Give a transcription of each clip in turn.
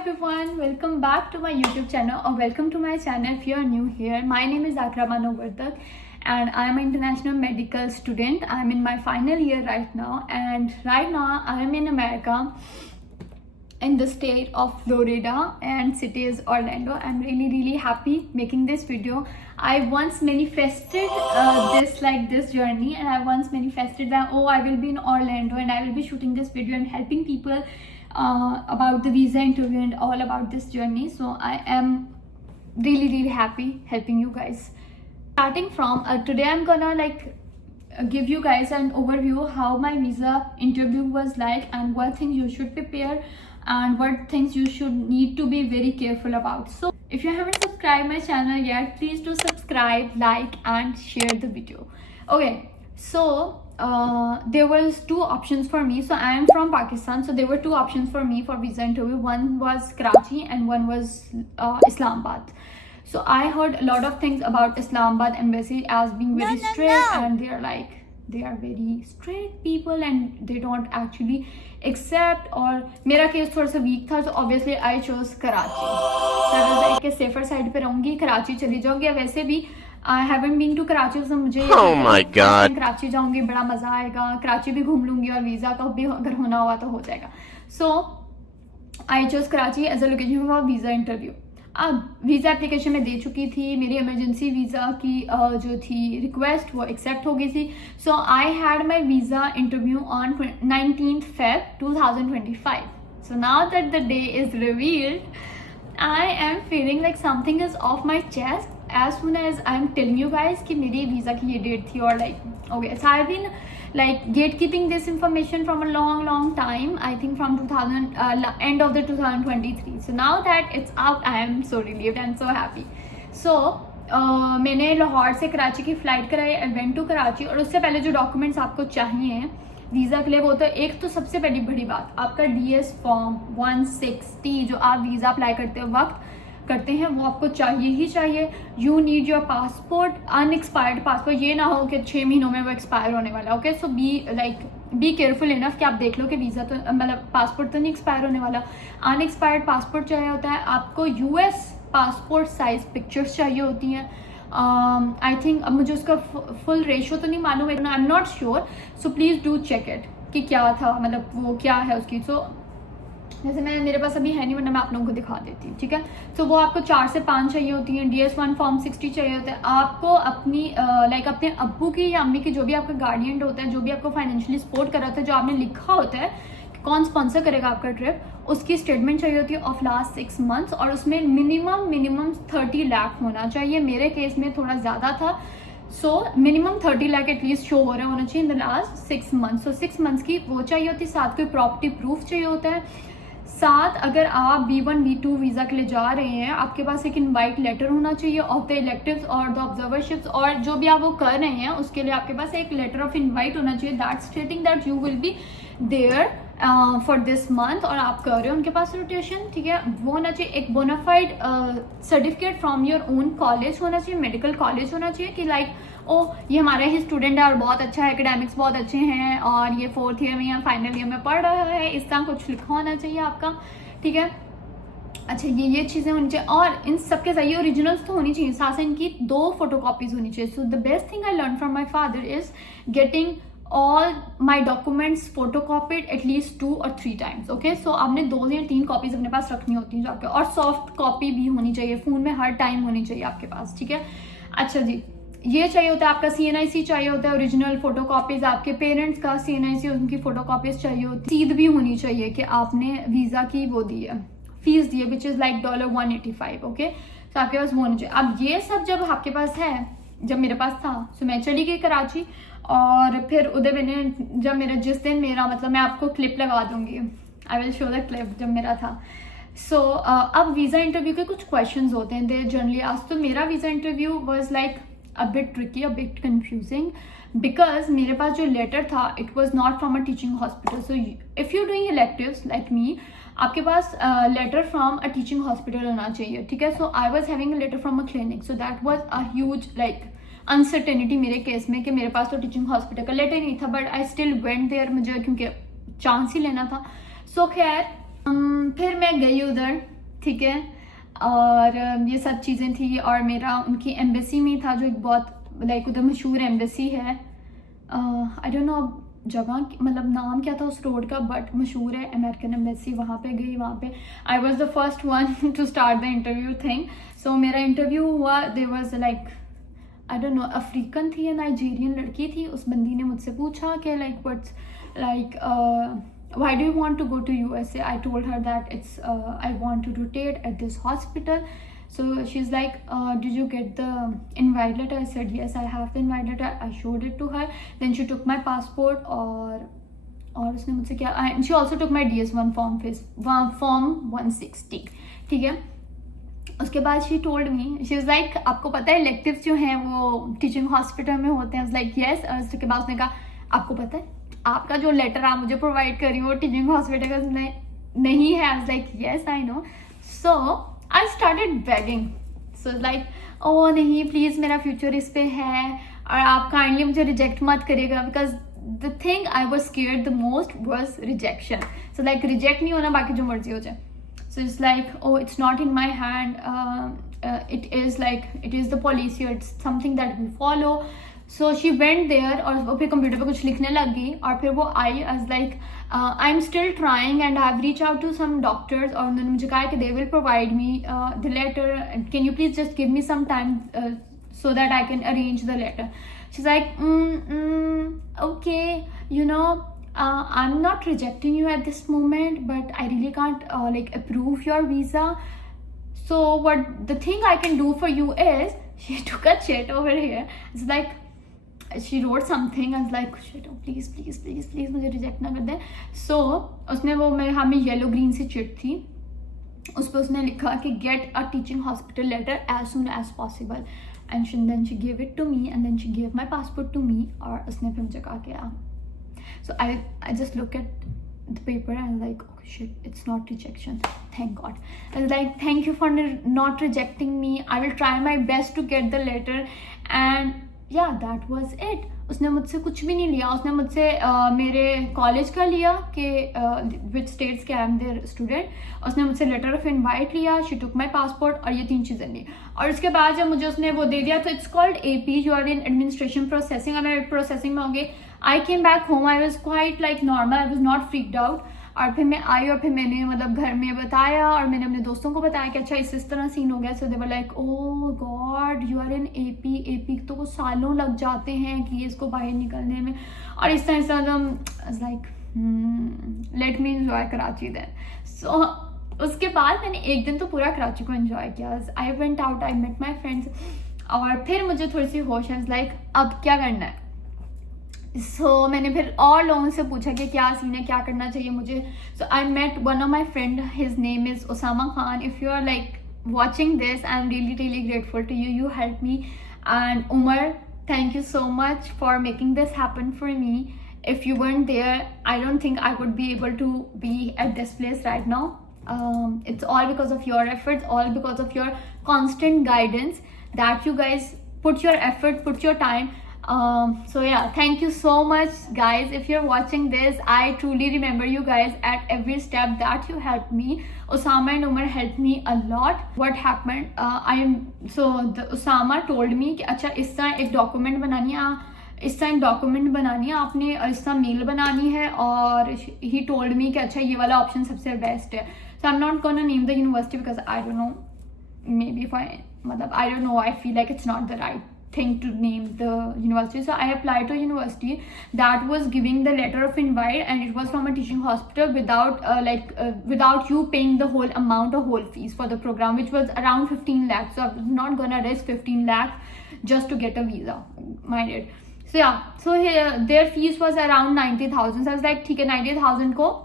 everyone, welcome back to my YouTube channel or welcome to my channel if you are new here. My name is Akra Manovartak and I am an international medical student. I am in my final year right now, and right now I am in America in the state of Florida and city is Orlando. I'm really happy making this video. I once manifested this journey, and I once manifested that I will be in Orlando and I will be shooting this video and helping people about the visa interview and all about this journey. So I am really happy helping you guys. Starting from today, I'm gonna give you guys an overview how my visa interview was like and what things you should prepare and what things you should need to be very careful about. So if you haven't subscribed my channel yet, please do subscribe, like and share the video. Okay, so there was two options for me. So I am from Pakistan, so there were two options for me for visa interview. One was Karachi and one was Islamabad. So I heard a lot of things about Islamabad embassy as being very strict, and they are very strict people and they don't actually accept. और मेरा केस थोड़ा सा वीक था, so obviously I chose Karachi. तो एक safer side पे रहूंगी, कराची चली जाऊंगी. वैसे भी I haven't been to Karachi, so मुझे कराची जाऊंगी, बड़ा मजा आएगा, कराची भी घूम लूंगी और वीजा का भी अगर होना हुआ तो हो जाएगा. So I chose Karachi as a location for visa interview. अब वीज़ा एप्लीकेशन में दे चुकी थी, मेरी इमरजेंसी वीज़ा की जो थी रिक्वेस्ट वो एक्सेप्ट हो गई थी. So I had my visa interview on 19th Feb 2025. So now that the day is revealed, I am feeling like something is off my chest as soon as I'm telling you guys कि मेरी वीज़ा की ये डेट थी. और okay, so I've been gatekeeping this information from a long time, I think from end of the 2023. So now that it's out, I am so relieved and so happy. So मैंने लाहौर से कराची की फ़्लाइट कराई. I went to कराची, और उससे पहले जो डॉक्यूमेंट्स आपको चाहिए वीज़ा के लिए वो तो एक तो सबसे पहली बड़ी बात आपका DS फॉर्म 160 जो आप वीज़ा अप्लाई करते वक्त करते हैं वो आपको चाहिए ही चाहिए. You need your passport, unexpired passport. ये ना हो कि 6 महीनों में वो एक्सपायर होने वाला. ओके, सो बी केयरफुल इनफ कि आप देख लो कि वीज़ा तो मतलब पासपोर्ट तो नहीं एक्सपायर होने वाला. अनएक्सपायर्ड पासपोर्ट चाहिए होता है आपको. US पासपोर्ट साइज पिक्चर्स चाहिए होती हैं. आई थिंक अब मुझे उसका फुल रेशो तो नहीं मालूम है, I am not sure. So please do check it कि क्या था, मतलब वो क्या है उसकी. सो जैसे मेरे पास अभी है नहीं, वरना मैं आप लोगों को दिखा देती हूँ. ठीक है, तो वो आपको 4 से 5 चाहिए होती हैं. DS1 फॉर्म 60 चाहिए होता है आपको. अपनी अपने अब्बू की या अम्मी की, जो भी आपका गार्डियन होता है, जो भी आपको फाइनेंशियली सपोर्ट कर रहा था, जो आपने लिखा होता है कौन स्पॉन्सर करेगा आपका ट्रिप, उसकी स्टेटमेंट चाहिए होती है ऑफ लास्ट 6 months, और उसमें मिनिमम 30 लाख होना चाहिए. मेरे केस में थोड़ा ज़्यादा था, so minimum 30 lakh at least show हो रहा होना चाहिए इन द लास्ट 6 months. सो 6 months की वो चाहिए होती है. साथ कोई प्रॉपर्टी प्रूफ चाहिए होता है. साथ अगर आप B1 B2 वीज़ा के लिए जा रहे हैं, आपके पास एक इनवाइट लेटर होना चाहिए ऑफ द इलेक्टिव्स और द ऑब्जर्वरशिप्स, और जो भी आप वो कर रहे हैं उसके लिए आपके पास एक लेटर ऑफ इनवाइट होना चाहिए that stating that you will be there for this month, और आप कर रहे हो उनके पास रोटेशन. ठीक है, वो होना चाहिए. एक bona fide certificate from your own college होना चाहिए, मेडिकल कॉलेज होना चाहिए कि ये हमारा ही स्टूडेंट है और बहुत अच्छा है, एकेडमिक्स बहुत अच्छे हैं और ये 4th ईयर में या फाइनल ईयर में पढ़ रहा है, इस तरह कुछ लिखा होना चाहिए आपका. ठीक है, अच्छा ये चीज़ें होनी चाहिए. और इन सबके चाहिए ओरिजिनल्स तो होनी चाहिए, साथ से इनकी 2 फोटोकॉपीज होनी चाहिए. So the best thing I learn from my father is getting all my documents photocopied at least 2 or 3 times. Okay, so आपने 2 या 3 कॉपीज अपने पास रखनी होती हैं जो आपके, और सॉफ्ट कॉपी भी होनी चाहिए, फ़ोन में हर टाइम होनी चाहिए आपके पास. ठीक है, अच्छा जी, ये चाहिए होता है आपका CNIC चाहिए होता है, ओरिजिनल फोटो कॉपीज. आपके पेरेंट्स का CNIC उनकी फोटो कॉपीज चाहिए होती है. रसीद भी होनी चाहिए कि आपने वीज़ा की वो दी है, फीस दी है, विच इज़ लाइक $185. ओके, तो आपके पास वो होना चाहिए. अब ये सब जब आपके पास है, जब मेरे पास था, सो मैं चली गई कराची. और फिर उधर मैंने जब मेरा जिस दिन मेरा मतलब मैं आपको क्लिप लगा दूंगी, I will show the clip जब मेरा था. सो अब वीज़ा इंटरव्यू के कुछ क्वेश्चंस होते हैं दे जनरली आज. तो मेरा visa interview was like a bit tricky, a bit confusing, because मेरे पास जो लेटर था it was not from a teaching hospital. So if you doing electives like me, आपके पास letter from a teaching hospital होना चाहिए. ठीक है, so I was having a letter from a clinic. So that was a huge uncertainty मेरे case में कि मेरे पास तो टीचिंग हॉस्पिटल का लेटर नहीं था, but I still went there, मुझे क्योंकि चांस ही लेना था. सो खैर फिर मैं गई उधर, ठीक है, और ये सब चीज़ें थी, और मेरा उनकी एम्बेसी में था, जो एक बहुत लाइक उधर मशहूर एम्बेसी है, आई डोंट नो जगह मतलब नाम क्या था उस रोड का, बट मशहूर है अमेरिकन एम्बेसी। वहाँ पे गई, वहाँ पे I was the first one to start the interview thing. So मेरा इंटरव्यू हुआ, there was like I don't know African थी या नाइजीरियन लड़की थी। उस बंदी ने मुझसे पूछा कि like what's like why do you want to go to USA? I told her that it's I want to rotate at this hospital. So she's like, did you get the invite letter? I said yes, I have the invite letter. I showed it to her. Then she took my passport और उसने मुझसे क्या, she also took my DS1 form 160, ठीक है। उसके बाद she told me, she was like, आपको पता है इलेक्टिव्स जो हैं वो टीचिंग हॉस्पिटल में होते हैं। Like yes. उसके बाद उसने कहा, आपको पता है आपका जो लेटर आप मुझे प्रोवाइड करी हो टीचिंग हॉस्पिटल का नहीं है। I was like yes I know. So I started begging. So like oh नहीं प्लीज़, मेरा फ्यूचर इस पे है और आप काइंडली मुझे रिजेक्ट मत करिएगा, because the thing I was scared the most was rejection. So like reject नहीं होना, बाकी जो मर्जी हो जाए। So it's like, oh, it's not in my hand. It is like, it is the policy, or it's something that we follow. So she went there और वो फिर कंप्यूटर पे कुछ लिखने लग गई, और फिर वो आई as like, I'm still trying and I've reached out to some doctors, और उन्होंने मुझे कहा कि they will provide me the letter. Can you please just give me some time so that I can arrange the letter? She's like, okay, you know, I'm not rejecting you at this moment, but I really can't like approve your visa. So what the thing I can do for you is, she took a chat over here. It's like she wrote something. I was like, shit, oh, please please please please मुझे reject ना कर दे। So उसने वो हमें yellow green सी चिट थी, उस पर उसने लिखा कि get a teaching hospital letter as soon as possible, and then she gave it to me, and then she gave my passport to me, और उसने फिर मुझे कहा कि So I just look at the paper and I'm like, oh shit, it's not rejection. Thank God. I was like, thank you for not rejecting me. I will try my best to get the letter. And yeah, that was it. उसने मुझसे कुछ भी नहीं लिया। उसने मुझसे मेरे कॉलेज का लिया कि विच स्टेट्स के आई एम देयर स्टूडेंट। उसने मुझसे लेटर ऑफ इनवाइट लिया, शी टुक माई पासपोर्ट, और ये 3 चीज़ें ली। और उसके बाद जब मुझे उसने वो दे दिया, तो it's called AP, you are in administration processing. और मैं प्रोसेसिंग में हो गई। I came back home, I was quite like normal, I was not freaked out. और फिर मैं आई और फिर मैंने मतलब घर में बताया, और मैंने अपने दोस्तों को बताया कि अच्छा इस तरह सीन हो गया। So they were like, oh God, you are in AP तो वो सालों लग जाते हैं कि इसको बाहर निकलने में। और इस तरह से like let me enjoy Karachi then. So उसके बाद मैंने एक दिन तो पूरा कराची को एंजॉय किया। I went out, I met my friends, और फिर मुझे थोड़ी सी होश है, लाइक अब क्या करना है। मैंने फिर और लोगों से पूछा कि क्या सीन है, क्या करना चाहिए मुझे। So I met one of my friend, his name is Usama Khan. If you are like watching this, I'm really grateful to you. You helped me. And Umar, thank you so much for making this happen for me. If you weren't there, I don't think I would be able to be at this place right now. It's all because of your efforts, all because of your constant guidance, that you guys put your effort, put your time. So yeah, thank you so much guys. If you're watching this, I truly remember you guys at every step that you helped me. Osama and Umar helped me a lot. What happened, Osama told me कि अच्छा इस तरह एक डॉक्यूमेंट बनानी है, आपने इस तरह मेल बनानी है, और he told me कि अच्छा ये वाला ऑप्शन सबसे बेस्ट है। So I'm not gonna name the university because I don't know, maybe if I don't know, I feel like it's not the right thing to name the university. So I applied to a university that was giving the letter of invite, and it was from a teaching hospital without you paying the whole amount or whole fees for the program, which was around 15 lakhs. So I was not gonna risk 15 lakhs just to get a visa, mind it. So yeah, so their fees was around 90,000. So I was like ठीक है 90,000 को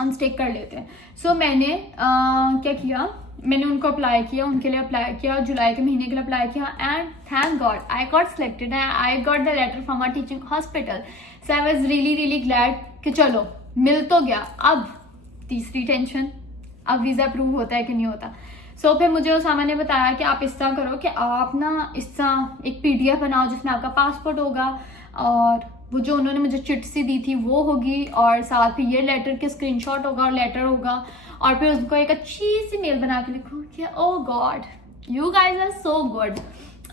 on stake कर लेते हैं। So मैंने क्या किया, मैंने उनको अप्लाई किया, उनके लिए अप्लाई किया, जुलाई के महीने के लिए अप्लाई किया, and thank God I got selected and I got the letter from a teaching hospital. So I was really glad कि चलो मिल तो गया। अब तीसरी टेंशन, अब वीज़ा अप्रूव होता है कि नहीं होता। सो फिर मुझे उसामा ने बताया कि आप इस तरह करो कि आप ना इस तरह एक PDF बनाओ जिसमें आपका पासपोर्ट होगा, और वो जो उन्होंने मुझे चिट सी दी थी वो होगी, और साथ ही ये लेटर के स्क्रीनशॉट होगा और लेटर होगा, और फिर उसको एक अच्छी सी मेल बना के लिखूँ कि oh God, you guys are so good,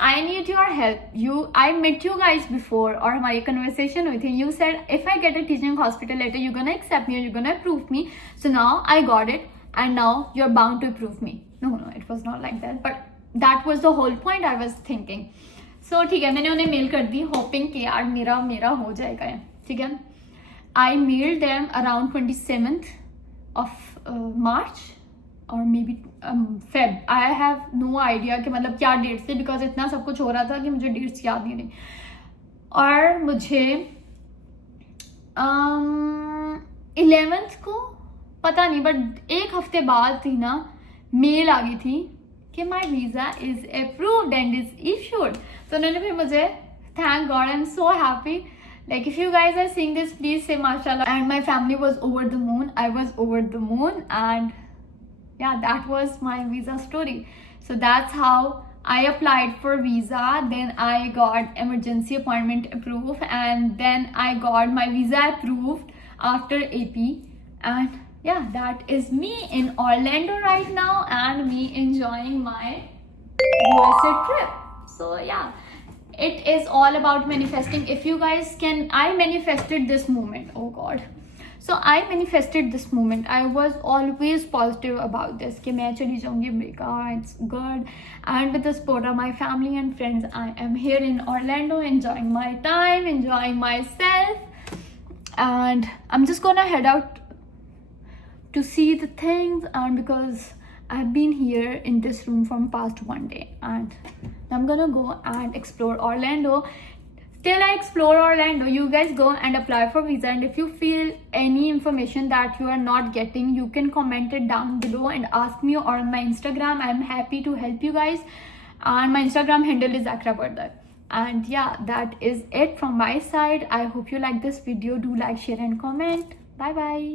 I need your help, I met you guys before, और हमारी कन्वर्सेशन हुई थी. You said if I get a teaching hospital letter you gonna accept me, you gonna approve me, so now I got it and now you are bound to approve me. No, it was not like that, but that was the whole point I was thinking. सो ठीक है, मैंने उन्हें मेल कर दी होपिंग कि यार मेरा हो जाएगा. ठीक है, I mailed them around 27th of March और maybe Feb. I have no idea कि मतलब क्या डेट से, बिकॉज इतना सब कुछ हो रहा था कि मुझे डेट्स याद नहीं रही. और मुझे 11th को पता नहीं, बट एक हफ्ते बाद थी ना, मेल आ गई थी कि माई visa is approved and is issued. तो उन्होंने फिर मुझे, thank God, I am so happy. Like if you guys are seeing this, please say mashallah. And my family was over the moon. I was over the moon, and yeah, that was my visa story. So that's how I applied for visa. Then I got emergency appointment approved, and then I got my visa approved after AP. And yeah, that is me in Orlando right now, and me enjoying my USA trip. So yeah, it is all about manifesting. If you guys can, I manifested this moment. Oh god, so I manifested this moment. I was always positive about this कि मैं चली जाऊंगी America, it's good, and with the support of my family and friends I am here in Orlando enjoying my time, enjoying myself, and I'm just gonna head out to see the things. And because I've been here in this room from past 1 day, and I'm gonna go and explore Orlando. Till I explore Orlando, you guys go and apply for visa, and if you feel any information that you are not getting, you can comment it down below and ask me on my Instagram. I'm happy to help you guys, and my Instagram handle is Akra Bardar. And yeah, that is it from my side. I hope you like this video. Do like, share and comment. Bye bye.